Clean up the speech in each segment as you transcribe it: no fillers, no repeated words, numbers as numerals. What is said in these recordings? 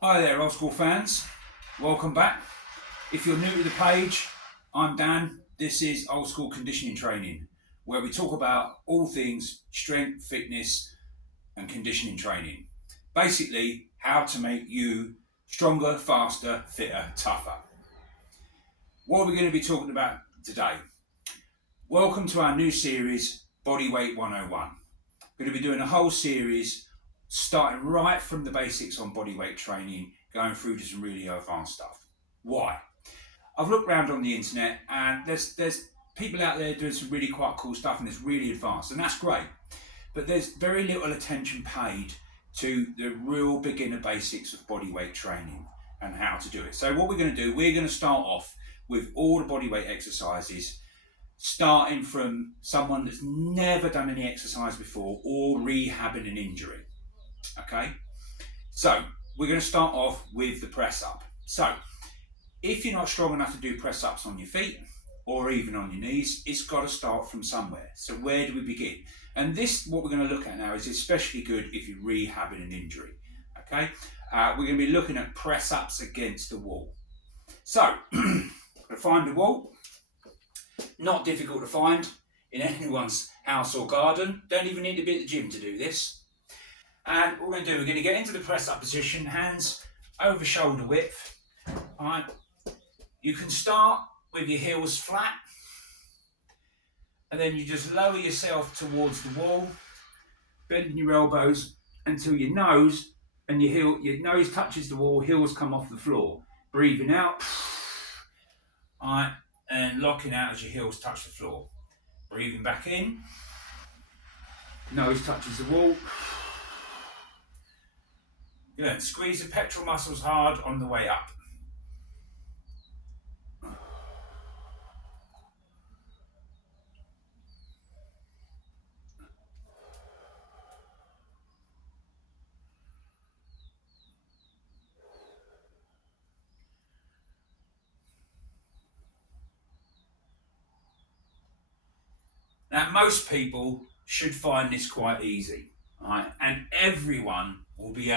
Hi there, old school fans. Welcome back. If you're new to the page, I'm Dan. This is Old School Conditioning Training, where we talk about all things strength, fitness, and conditioning training. Basically, how to make you stronger, faster, fitter, tougher. What are we going to be talking about today? Welcome to our new series, Bodyweight 101. We're going to be doing a whole series starting right from the basics on bodyweight training, going through to some really advanced stuff. Why? I've looked around on the internet and there's people out there doing some really quite cool stuff and it's really advanced, and that's great. But there's very little attention paid to the real beginner basics of bodyweight training and how to do it. So what we're going to do, we're going to start off with all the bodyweight exercises, starting from someone that's never done any exercise before or rehabbing an injury. Okay, so we're going to start off with the press up. So if you're not strong enough to do press ups on your feet or even on your knees, it's got to start from somewhere. So where do we begin? And this, what we're going to look at now, is especially good if you're rehabbing an injury. Okay, we're going to be looking at press ups against the wall. So to find the wall, not difficult to find in anyone's house or garden. Don't even need to be at the gym to do this. And what we're going to do, we're going to get into the press up position, hands over shoulder width. All right. You can start with your heels flat, and then you just lower yourself towards the wall, bending your elbows until your nose and your nose touches the wall, heels come off the floor. Breathing out, all right, and locking out as your heels touch the floor. Breathing back in, nose touches the wall. Good. Squeeze the pectoral muscles hard on the way up. Now, most people should find this quite easy, right? And everyone will be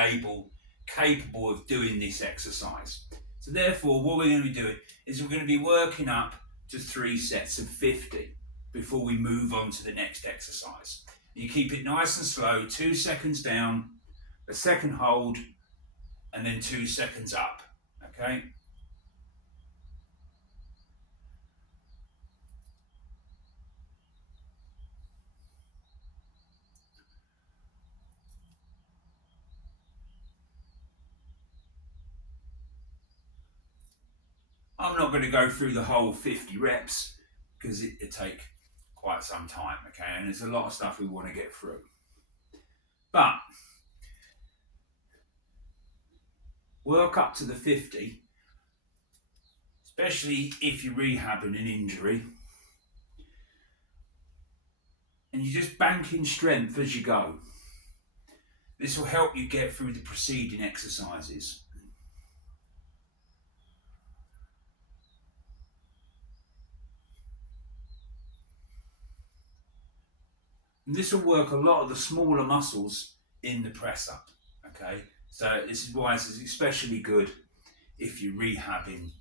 capable of doing this exercise. So therefore, what we're going to be doing is we're going to be working up to 3 sets of 50 before we move on to the next exercise. You keep it nice and slow, 2 seconds down, a second hold, and then 2 seconds up, okay? I'm not going to go through the whole 50 reps because it'd take quite some time, okay? And there's a lot of stuff we want to get through. But work up to the 50, especially if you're rehabbing an injury. And you just bank in strength as you go. This will help you get through the preceding exercises. And this will work a lot of the smaller muscles in the press up, okay? So this is why this is especially good if you're rehabbing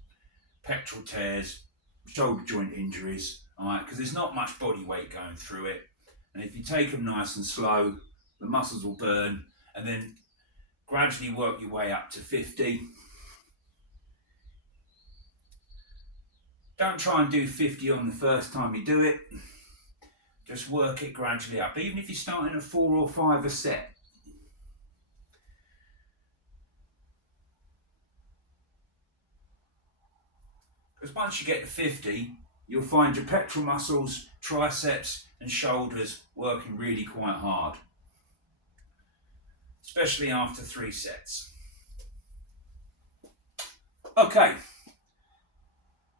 pectoral tears, shoulder joint injuries, all right? Because there's not much body weight going through it. And if you take them nice and slow, the muscles will burn, and then gradually work your way up to 50. Don't try and do 50 on the first time you do it. Just work it gradually up, even if you're starting at 4 or 5 a set. Because once you get to 50, you'll find your pectoral muscles, triceps and shoulders working really quite hard, especially after 3 sets. Okay,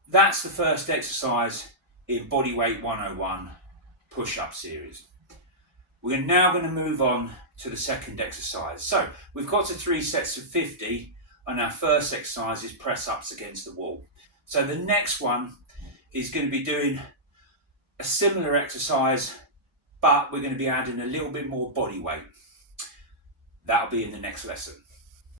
that's the first exercise in Bodyweight 101 push-up series. We're now going to move on to the second exercise. So we've got to 3 sets of 50, and our first exercise is press ups against the wall. So the next one is going to be doing a similar exercise, but we're going to be adding a little bit more body weight. That'll be in the next lesson.